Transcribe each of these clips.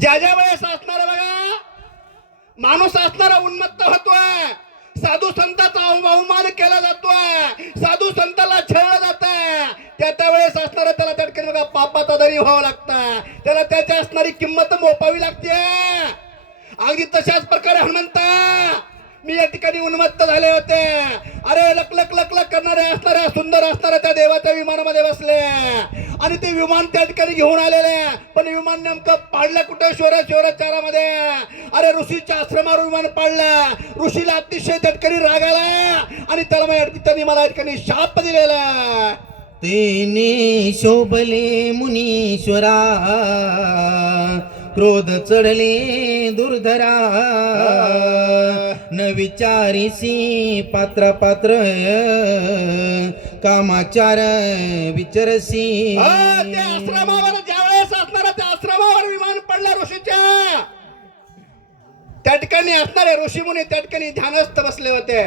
ज्या ज्या वेळेस असणार बघा माणूस असणारा उन्मत्त होतोय, साधू संतांचा अवमान केला जातोय, साधू संतांना छळलं जातंय, त्या वेळेस असणारा त्याला त्या ठिकाणी बघा पापाचा दरी व्हावं लागतं, त्याला त्याची असणारी किंमत मोपावी लागते. अगदी तशाच प्रकारे हनुमंता मी या ठिकाणी उन्मत्त झाले होते. अरे लक लक लक लक करणारे असणाऱ्या सुंदर असणाऱ्या त्या देवाच्या विमानामध्ये बसले आणि ते विमान त्या ठिकाणी घेऊन आलेले, पण विमान नेमकं पाडलं कुठे? शोराचारामध्ये. अरे ऋषीच्या आश्रमावर विमान पाडलं. ऋषीला अतिशय त्या ठिकाणी राग आला आणि त्यांनी मला या ठिकाणी शाप दिलेला. तेने शोभले मुनीश्वरा, क्रोध चढले दुर्धरा, न विचारिसी पात्र कामाचार विचारसी. त्या आश्रमावर ज्यावेळेस असणारा त्या आश्रमावर विमान पडलं ऋषीच्या, त्या ठिकाणी असणारे ऋषी मुनी त्या ठिकाणी ध्यानस्थ बसले होते,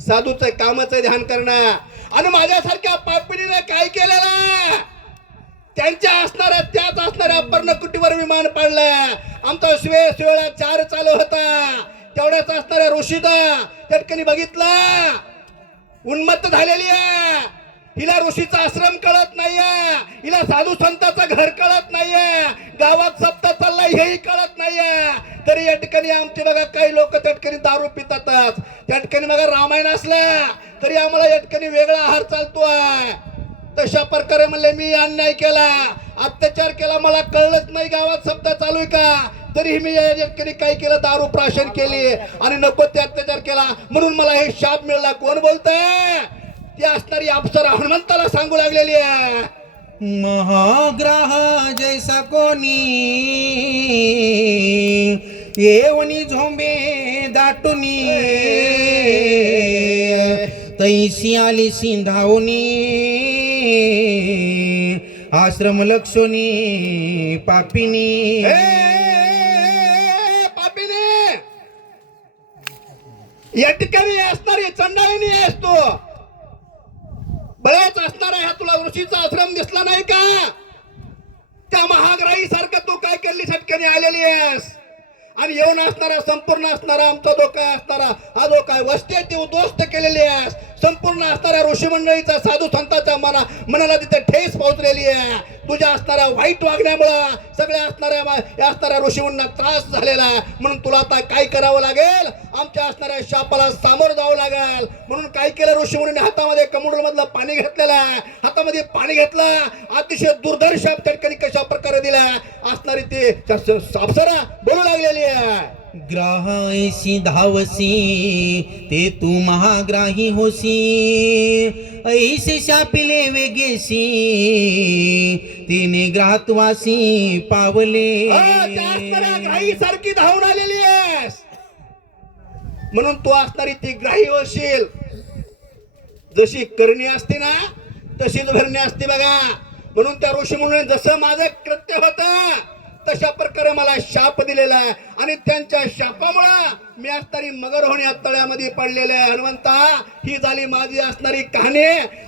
साधूचं कामाचं ध्यान करणं. आणि माझ्यासारख्या पापिणीने काय केलेलं? त्यांच्या असणाऱ्या त्याच असणाऱ्या पर्णकुटीवर विमान पाडलं. आमचा शिवेळा 4 चालू होता, तेवढ्याच असणाऱ्या ऋषीचा त्या ठिकाणी बघितलं, उन्मत्त झालेली आहे. हिला ऋषीचा आश्रम कळत नाहीये, हिला साधू संतांचं घर कळत नाहीये, गावात सप्ताह चाललाय हेही कळत नाहीये. तरी या ठिकाणी आमचे बघा काही लोक त्या ठिकाणी दारू पितातच, त्या ठिकाणी बघा रामायण असलं तरी आम्हाला या ठिकाणी वेगळा आहार चालतोय. तशा प्रकारे म्हणले मी अन्याय केला, अत्याचार केला, मला कळलंच नाही गावात सप्ताह चालू आहे का, तरी मी या ठिकाणी काय केलं? दारू प्राशन केली आणि नको ते अत्याचार केला, म्हणून मला हे शाप मिळाला. कोण बोलतंय? ती असणारी अप्सरा हनुमंताला सांगू लागलेली आहे. महाग्रह जैसा कोणी येवनी झोंबे दाटुनी, तैसी आली सिंधावनी, आश्रम लक्षोनी पापिनी. पापिनी या ठिकाणी असणारी चंडाळीनी आहेस तू, बळेच असणार आहे. तुला ऋषीचा आश्रम दिसला नाही का? त्या महाग्राही सारखं तू काय केली ठिकाणी आलेली आहेस आणि येऊन असणारा संपूर्ण असणारा आमचा जो काय असणारा हा जो काय वस्ती आहे ती उद्ध्वस्त केलेली आहेस. संपूर्ण असणाऱ्या ऋषी मंडळीचा साधू संतांच्या मनाला तिथे ठेस पोहोचलेली आहे. तुझ्या असणाऱ्या वाईट वागण्यामुळे सगळ्या असणाऱ्या ऋषींना त्रास झालेला आहे. म्हणून तुला आता काय करावं लागेल? आमच्या असणाऱ्या शापाला सामोरं जावं लागेल. म्हणून काय केलं? ऋषी मुनीने हातामध्ये कमंडल मधलं पाणी घेतलेलं आहे, हातामध्ये पाणी घेतलं, अतिशय दुर्धर शाप त्या ठिकाणी कशा प्रकारे दिला असणारी ती अप्सरा बोलू लागलेली आहे. ग्राहायसी धावसी ते तू महाग्राही होसी, ऐसे शापिले वेगेसी तिने ग्राहत्वासी पावले. ग्राही सारखी धावून आलेली आहेस म्हणून तू असणारी ती ग्राही होशील. जशी करणी असते ना तशीच भरणी असते बघा. म्हणून त्या ऋषी म्हणून जसं माझं कृत्य होतं तशा प्रकारे मला शाप दिलेला आहे आणि त्यांच्या शापामुळे मी असणारी मगर होणे या तळ्यामध्ये पडलेले आहे. हनुमंता ही झाली माझी असणारी कहाणी.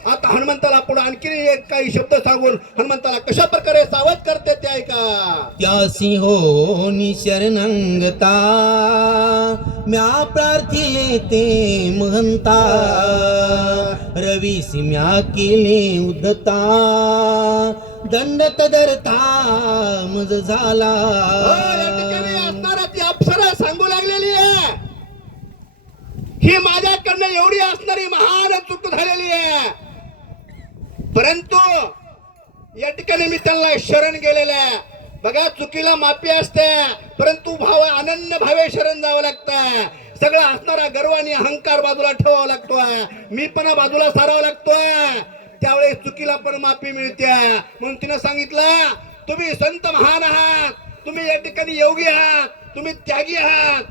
आता हनुमंताला पुढे आणखी एक काही शब्द सांगून हनुमंताला कशा प्रकारे सावध करते ते ऐका. त्यासी हो निशरणंगता म्या प्रार्थिले ते महंता, रवीसी म्या केले उद्धता, दंड तदरता मज झाला. या ठिकाणी असणारा ती अप्सरा सांगू लागलेली आहे ही माझ्याकडनं एवढी असणारी महान चूक झालेली आहे, परंतु या ठिकाणी मी त्यांना शरण गेलेलं आहे. बघा चुकीला माफी असते परंतु अनन्य भावे शरण जावं लागतं. सगळं असणारा गर्व आणि अहंकार बाजूला ठेवावा लागतोय, मी पण बाजूला सारावा लागतोय. त्यावेळेस चुकीला पण माफी मिळते. म्हणून तिने सांगितलं तुम्ही संत महान आहात, तुम्ही या ठिकाणी योगी आहात, तुम्ही त्यागी आहात,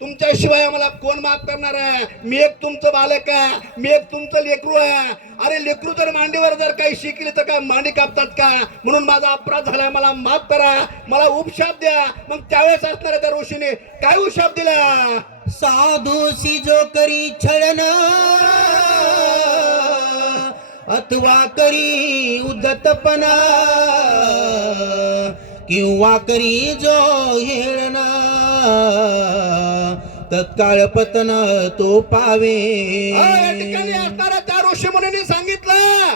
तुमच्याशिवाय आम्हाला कोण माफ करणार आहे? मी एक तुमचं बालक आहे, मी एक तुमचं लेकरू आहे. अरे लेकरू जर मांडीवर जर काही शिकली तर काय मांडी कापतात का? म्हणून माझा अपराध झालाय, मला माफ करा, मला उपशाप द्या. मग त्यावेळेस असणाऱ्या त्या ऋषीने काय उपशाप दिला? साधूसी जो करी छळन अथवा करी उद्धतपणा, किंवा करी जो हेळना तत्काळ पतन तो पावे. या ठिकाणी असणाऱ्या त्या ऋषी मुनींनी सांगितलं,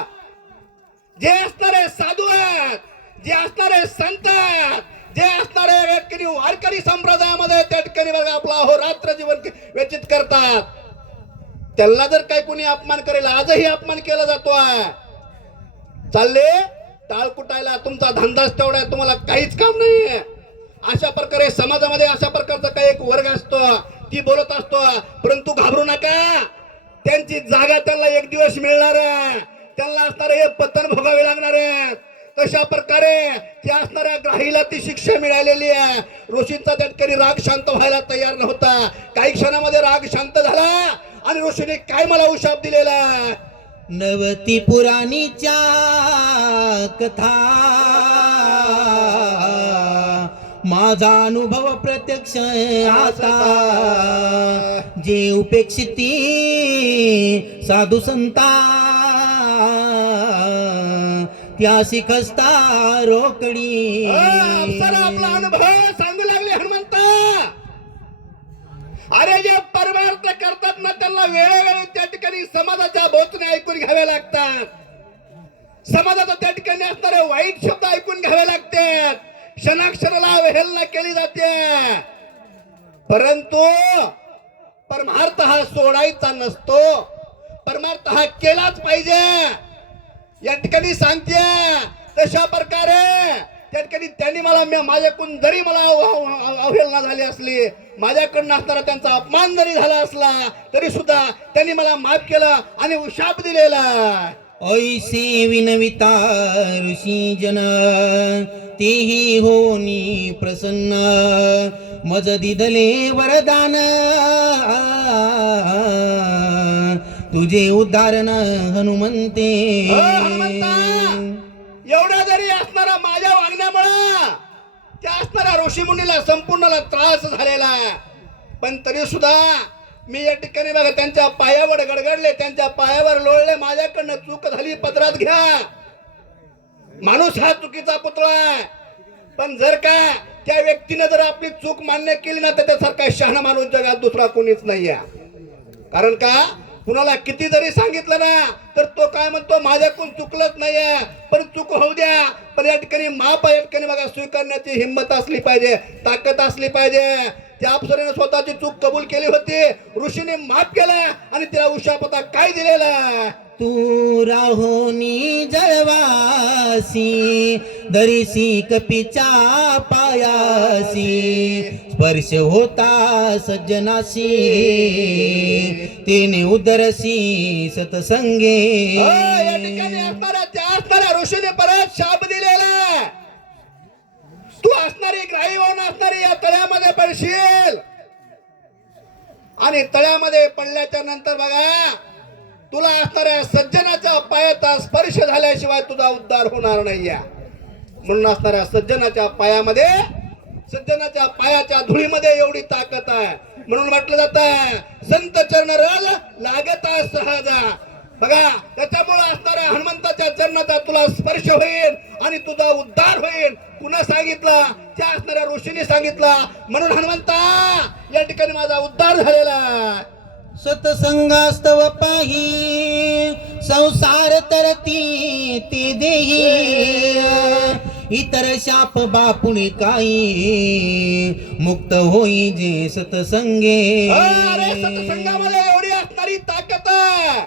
जे असणारे साधू आहेत, जे असणारे संत आहेत, जे असणारे व्यक्ती वारकरी संप्रदायामध्ये त्या ठिकाणी बघा आपला अहोरात्र जीवन व्यतीत करतात, त्यांना जर काही कोणी अपमान करेल, आजही अपमान केला जातो आहे. चालले टाळ कुटायला, तुमचा धंदाच तेवढा आहे, तुम्हाला काहीच काम नाही. अशा प्रकारे समाजामध्ये अशा प्रकारचा काही एक वर्ग असतो, ती बोलत असतो. परंतु घाबरू नका, त्यांची जागा त्यांना एक दिवस मिळणार आहे, त्यांना असणारे हे पतन भोगावे लागणार आहे. तशा प्रकारे त्या असणाऱ्या ग्राहीला ती शिक्षा मिळालेली आहे. ऋषींचा त्या ठिकाणी राग शांत व्हायला तयार नव्हता. काही क्षणामध्ये राग शांत झाला आणि ऋषीने काय मला उशाप दिलेला, नवती पुराणीच्या कथा माझा अनुभव प्रत्यक्ष आता. जे उपेक्षिती साधू संता त्यासी खस्ता रोकडी. अप्सरा आपला अनुभव सांगू लागले हनुमंता. अरे जे परमार्थ करतात ना, त्यांना वेळोवेळी त्या ठिकाणी समाजाच्या बोचणे ऐकून घ्यावे लागतात, समाजाचा त्या ठिकाणी असणारे वाईट शब्द ऐकून घ्यावे लागतात, क्षणाक्षणाला अवहेलना केली जाते. परंतु परमार्थ हा सोडायचा नसतो, परमार्थ हा केलाच पाहिजे. या ठिकाणी सांगते तशा प्रकारे त्या ठिकाणी त्यांनी मला, माझ्याकडून जरी मला अवहेलना झाली असली, माझ्याकडून असणारा त्यांचा अपमान जरी झाला असला, तरी सुद्धा त्यांनी मला माफ केलं आणि उशाप दिलेला. ऐसे विनविता ऋषी जन तेही होनी प्रसन्न मज दिदले वरदान तुझे उद्धारण हनुमंते. हनुमंता, एवढा जरी असणारा माझ्या वागण्यामुळे त्या असणाऱ्या ऋषी मुनीला संपूर्णला त्रास झालेला, पण तरी सुद्धा मी या ठिकाणी बघा त्यांच्या पायावर गडगडले, त्यांच्या पायावर लोळले. माझ्याकडनं चूक झाली, पदरात घ्या. माणूस हा चुकीचा पुतळा आहे, पण जर का त्या व्यक्तीने जर आपली चूक मान्य केली ना, तर त्यासारखा शहाणा माणूस जगात दुसरा कोणीच नाही आहे. कारण का कुणाला किती जरी सांगितलं ना, तर तो काय म्हणतो, माझ्याकडून चुकलंच नाहीये, पण चूक होऊ द्या, पण या ठिकाणी माप या ठिकाणी बघा स्वीकारण्याची हिंमत असली पाहिजे, ताकद असली पाहिजे. त्या अप्सरेने स्वतःची चूक कबूल केली होती, ऋषीने माफ केलं आणि तिला उशापता काय दिलेला, तू राहोनी जळवासी दरीसी कपीच्या पायासी स्पर्श होता सज्जनासी तेने उदरसी सतसंगे. या ठिकाणी असणाऱ्या ऋषीने परत शाप दिलेला, तू असणारी ग्राही होऊन असणारी या तळ्यामध्ये पडशील आणि तळ्यामध्ये पडल्याच्या नंतर बघा तुला असणाऱ्या सज्जनाच्या पायाचा स्पर्श झाल्याशिवाय तुझा उद्धार होणार नाही. म्हणून असणाऱ्या सज्जनाच्या पायामध्ये, सज्जनाच्या पायाच्या धुळीमध्ये एवढी ताकद आहे. म्हणून म्हटलं जातं संत चरण रज लागता सहजा. बघा त्याच्यामुळे असणाऱ्या हनुमंताच्या चरणाचा तुला स्पर्श होईल आणि तुझा उद्धार होईल. पुन्हा सांगितलं, त्या असणाऱ्या ऋषीने सांगितला, म्हणून हनुमंता या ठिकाणी माझा उद्धार झालेला. सतसंगास्तव पाही संसार तरती ते देही इतर शाप बापुणे काही मुक्त होई जे सतसंगे. अरे सत्संगामध्ये एवढी असणारी ताकद आहे,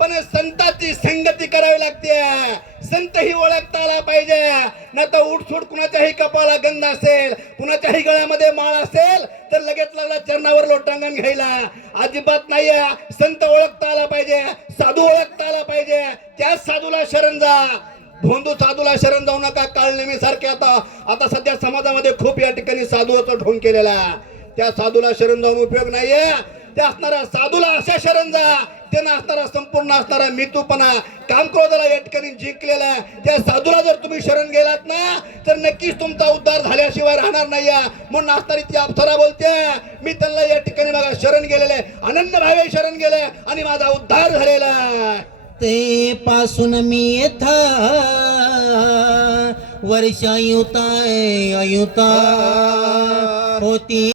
पण संताची संगती करावी लागते. संत ही ओळखता आला पाहिजे, ना तर उठसूट कुणाच्याही कपाळा गंध असेल, कुणाच्याही गळ्यामध्ये माळ असेल तर लगेच लागला चरणावर लोटांगण घ्यायला. अजिबात नाहीये. संत ओळखता आला पाहिजे, साधू ओळखता आला पाहिजे, त्याच साधूला शरण जा. भोंदू साधूला शरण जाऊ नका. काळनेमी सारखे आता सध्या समाजामध्ये खूप या ठिकाणी साधूचा ढोंग केलेला. त्या साधूला शरण जाऊन उपयोग नाहीये. त्या असणाऱ्या साधूला अशा शरण जा, त्यांना असणारा संपूर्ण असणारा मितूपणा, काम क्रोधाला या ठिकाणी जिंकलेला. त्या साधूला जर तुम्ही शरण गेलात ना, तर नक्कीच तुमचा उद्धार झाल्याशिवाय राहणार नाही. म्हणून असणारी ती अप्सरा बोलते, मी त्यांना या ठिकाणी बघा शरण गेलेले, अनन्य भावे शरण गेले आणि माझा उद्धार झालेला. ते पासून मी येथा वर्ष अयुता होती